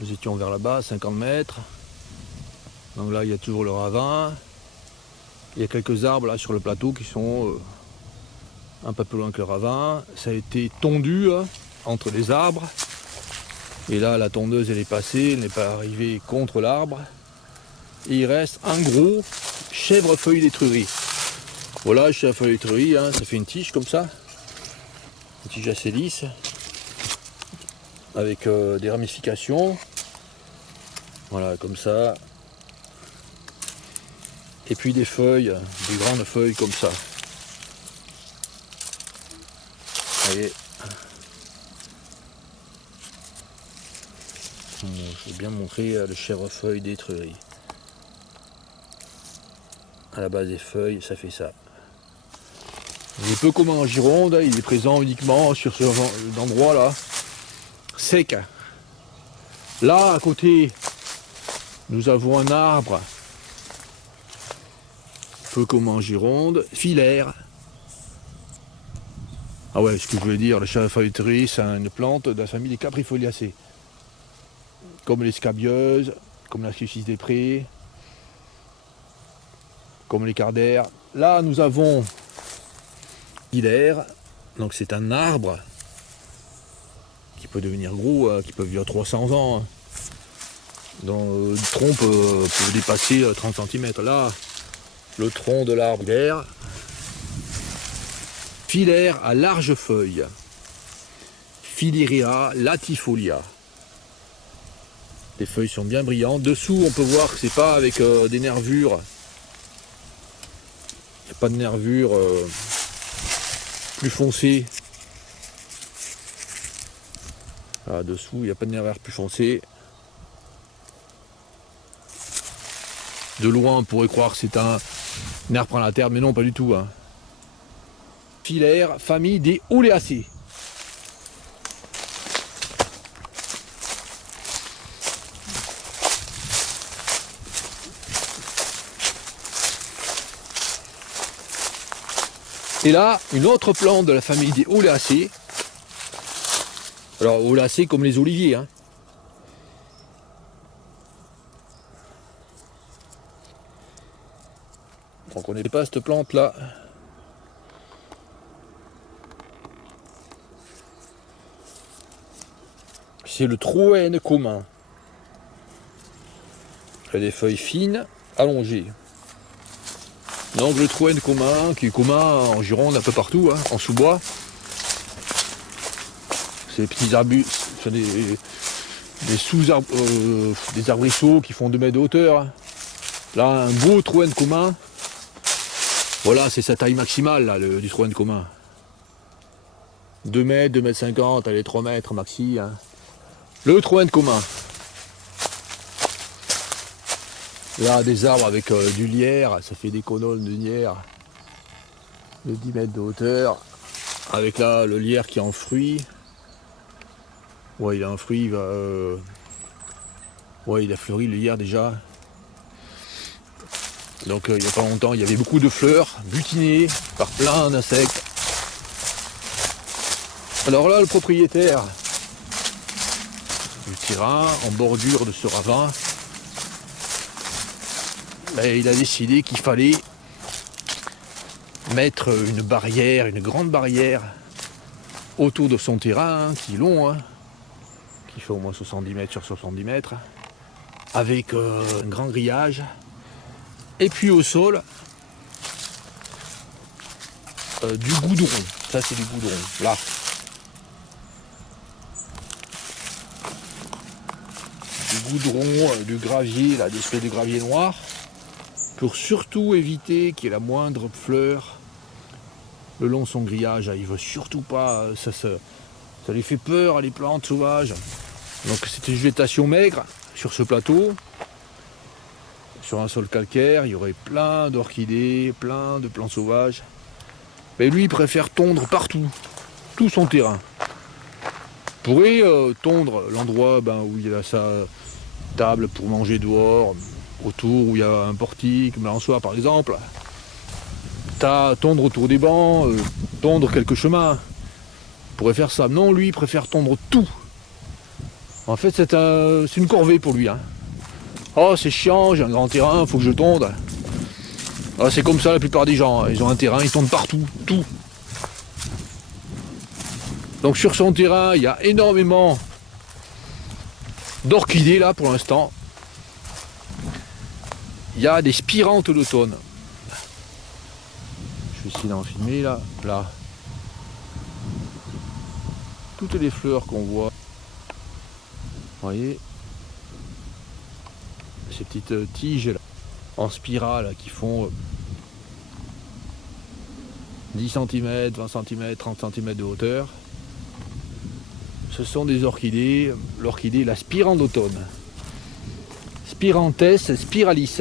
Nous étions vers là-bas, 50 mètres. Donc là, il y a toujours le ravin. Il y a quelques arbres là sur le plateau qui sont un peu plus loin que le ravin. Ça a été tondu entre les arbres. Et là, la tondeuse, elle est passée, elle n'est pas arrivée contre l'arbre. Et il reste un gros chèvrefeuille d'étrurie. Voilà, chèvrefeuille d'étrurie, ça fait une tige comme ça. Une tige assez lisse. Avec des ramifications. Voilà, comme ça. Et puis des feuilles, des grandes feuilles comme ça. Vous voyez. Bon, je vais bien montrer le chèvrefeuille d'étrurie. À la base des feuilles, ça fait ça. Il est peu commun en Gironde, il est présent uniquement sur ce endroit là, sec. Là, à côté, nous avons un arbre, peu commun en Gironde, filaire. Ah ouais, ce que je voulais dire, le chèvrefeuille d'étrurie, c'est une plante de la famille des caprifoliacées. Comme les scabieuses, comme la sciucis des prés, comme les cardères. Là, nous avons filaire, donc c'est un arbre qui peut devenir gros, qui peut vivre 300 ans, dont le tronc peut dépasser 30 cm. Là, le tronc de l'arbre filaire à large feuille, Phillyrea latifolia. Les feuilles sont bien brillantes. Dessous, on peut voir que c'est pas avec des nervures. Il n'y a pas de nervures plus foncées. Là, dessous, il n'y a pas de nervures plus foncées. De loin, on pourrait croire que c'est un arbre à la terre, mais non, pas du tout. Filaire, famille des Oléacées. Et là, une autre plante de la famille des Oléacées. Alors, Oléacées comme les oliviers. On ne connaît pas cette plante là. C'est le Troène commun. Il a des feuilles fines, allongées. Donc le Troène commun, qui est commun en Gironde un peu partout, en sous-bois. C'est des petits arbustes, des arbrisseaux qui font 2 mètres de hauteur. Là, un beau Troène commun. Voilà, c'est sa taille maximale là, du Troène commun. 2 mètres, 2 mètres 50, allez, 3 mètres maxi. Le Troène commun. Là, des arbres avec du lierre, ça fait des colonnes de lierre de 10 mètres de hauteur. Avec là, le lierre qui est en fruit. Ouais, il a un fruit, il va... Ouais, il a fleuri le lierre déjà. Donc il n'y a pas longtemps, il y avait beaucoup de fleurs butinées par plein d'insectes. Alors là, le propriétaire du terrain, en bordure de ce ravin, il a décidé qu'il fallait mettre une barrière, une grande barrière autour de son terrain, qui est long, qui fait au moins 70 mètres sur 70 mètres, avec un grand grillage. Et puis au sol, du goudron. Ça c'est du goudron, là. Du goudron, du gravier, là, des espèces de gravier noir. Pour surtout éviter qu'il y ait la moindre fleur le long de son grillage. Il ne veut surtout pas, ça lui fait peur, les plantes sauvages. Donc c'est une végétation maigre sur ce plateau. Sur un sol calcaire, il y aurait plein d'orchidées, plein de plantes sauvages. Mais lui, il préfère tondre partout, tout son terrain. Il pourrait tondre l'endroit où il a sa table pour manger dehors, autour où il y a un portique, balançoire par exemple. Tondre autour des bancs, tondre quelques chemins. Il pourrait faire ça. Non, lui, il préfère tondre tout. En fait, c'est une corvée pour lui. Hein. Oh, c'est chiant, j'ai un grand terrain, il faut que je tonde. Ah, c'est comme ça la plupart des gens. Hein. Ils ont un terrain, ils tondent partout, tout. Donc sur son terrain, il y a énormément d'orchidées là pour l'instant. Il y a des spirantes d'automne. Je vais essayer d'en filmer là. Là. Toutes les fleurs qu'on voit. Vous voyez, ces petites tiges là, en spirale qui font 10 cm, 20 cm, 30 cm de hauteur. Ce sont des orchidées, l'orchidée, la spirante d'automne. Spirantes spiralis.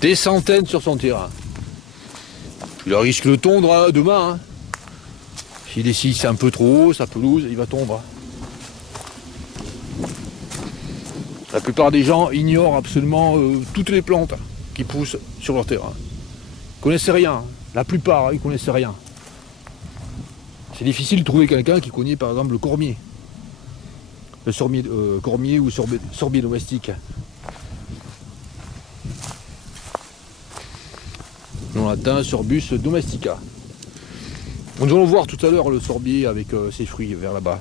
Des centaines sur son terrain. Il risque de tondre hein, demain. Hein. S'il décide c'est un peu trop haut, sa pelouse, il va tomber. La plupart des gens ignorent absolument toutes les plantes qui poussent sur leur terrain. Ils ne connaissent rien. La plupart, ils ne connaissent rien. C'est difficile de trouver quelqu'un qui connaît par exemple le cormier. Le cormier ou sorbier domestique. En latin, sorbus domestica. Nous allons voir tout à l'heure le sorbier avec ses fruits vers là-bas.